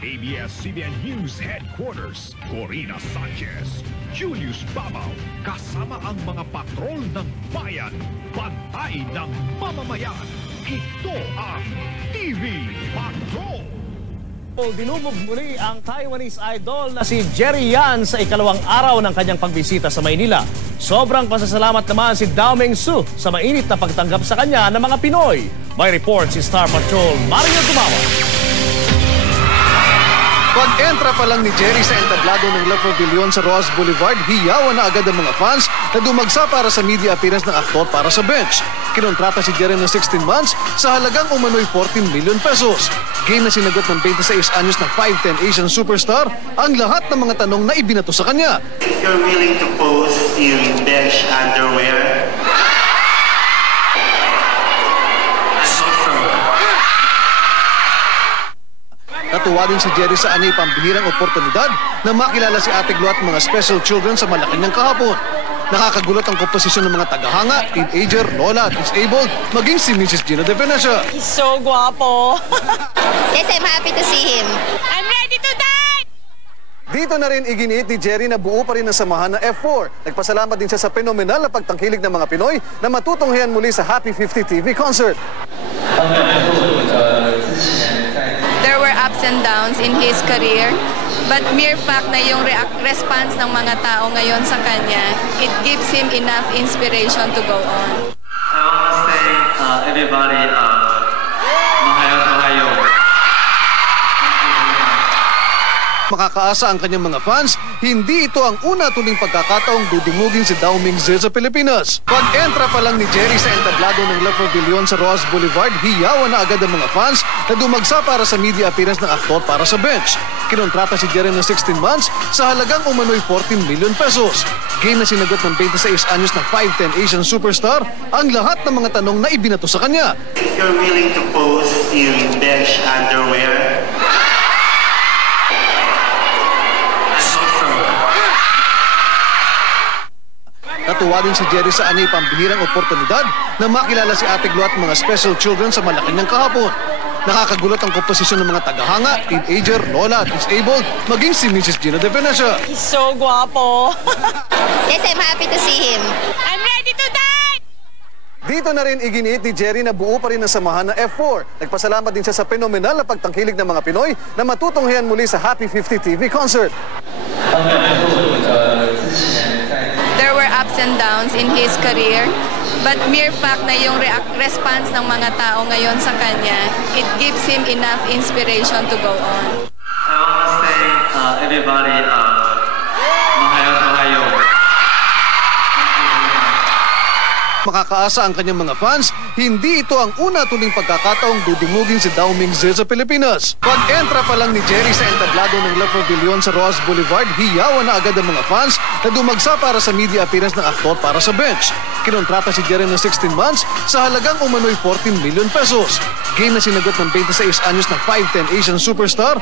ABS-CBN News Headquarters, Corina Sanchez, Julius Babaw, kasama ang mga patrol ng bayan, bantay ng mamamayan. Ito ang TV Patrol! Dinubog muli ang Taiwanese idol na si Jerry Yan sa ikalawang araw ng kanyang pagbisita sa Maynila. Sobrang pasasalamat naman si Dao Mingsu sa mainit na pagtanggap sa kanya ng mga Pinoy. May report si Star Patrol Mario Tumawa. Pag-entra pa lang ni Jerry sa entablado ng La Pavilion sa Roas Boulevard, hiyawan na agad ang mga fans na dumagsa para sa media appearance ng aktor para sa bench. Kinontrata si Jerry ng 16 months sa halagang umano'y 14 million pesos. Game na sinagot ng 26 anyos na 5'10 Asian superstar ang lahat ng mga tanong na ibinato sa kanya. If you're willing to pose in bench underwear, Natuwa din si Jerry sa anay pambihirang oportunidad na makilala si Ate Glo at mga special children sa Malacanang kahapon. Nakakagulat ang komposisyon ng mga tagahanga, teenager, lola at disabled, maging si Mrs. Gina De Venecia. He's so guapo. Yes, I'm happy to see him. I'm ready to die! Dito na rin iginiit ni Jerry na buo pa rin ang samahan ng F4. Nagpasalamat din siya sa fenomenal na pagtangkilik ng mga Pinoy na matutunghayan muli sa Happy 50 TV concert. There were ups and downs in his career, but mere fact na yung response ng mga tao ngayon sa kanya, it gives him enough inspiration to go on. I want to say everybody, mahayo. Makakaasa ang kanyang mga fans, hindi ito ang una tuling pagkakataong dudumugin si Dao Mingsu sa Pilipinas. Pag-entra pa lang ni Jerry sa entablado ng La Pavilion sa Roas Boulevard, hiyawan na agad ang mga fans na dumagsa para sa media appearance ng aktor para sa bench. Kinontrata si Jerry ng 16 months sa halagang umano'y 14 million pesos. Game na sinagot ng 26 anyos na 5'10 Asian superstar ang lahat ng mga tanong na ibinato sa kanya. If you're willing to pose in bench underwear, Natuwa din si Jerry sa anay pambihirang oportunidad na makilala si Ate Glo at mga special children sa Malacanang kahapon. Nakakagulat ang komposisyon ng mga tagahanga, teenager, lola at disabled, maging si Mrs. Gina De Venecia. He's so guapo. Yes, I'm happy to see him. I'm ready to die! Dito na rin iginiit ni Jerry na buo pa rin ang samahan ng F4. Nagpasalamat din siya sa fenomenal na pagtangkilik ng mga Pinoy na matutunghayan muli sa Happy 50 TV concert. There were ups and downs in his career, but mere fact na yung response ng mga tao ngayon sa kanya, it gives him enough inspiration to go on. I want to say everybody, mahayo. Makakaasa ang kanyang mga fans, hindi ito ang una tuling pagkakataong dudumugin si Dao Mingsu sa Pilipinas. Pag-entra pa lang ni Jerry sa entablado ng La Pavilion sa Roas Boulevard, hiyawan na agad ang mga fans na dumagsa para sa media appearance ng aktor para sa bench. Kinontrata si Jerry ng 16 months sa halagang umano'y 14 million pesos. Game na sinagot ng 26 anyos na 5'10 Asian superstar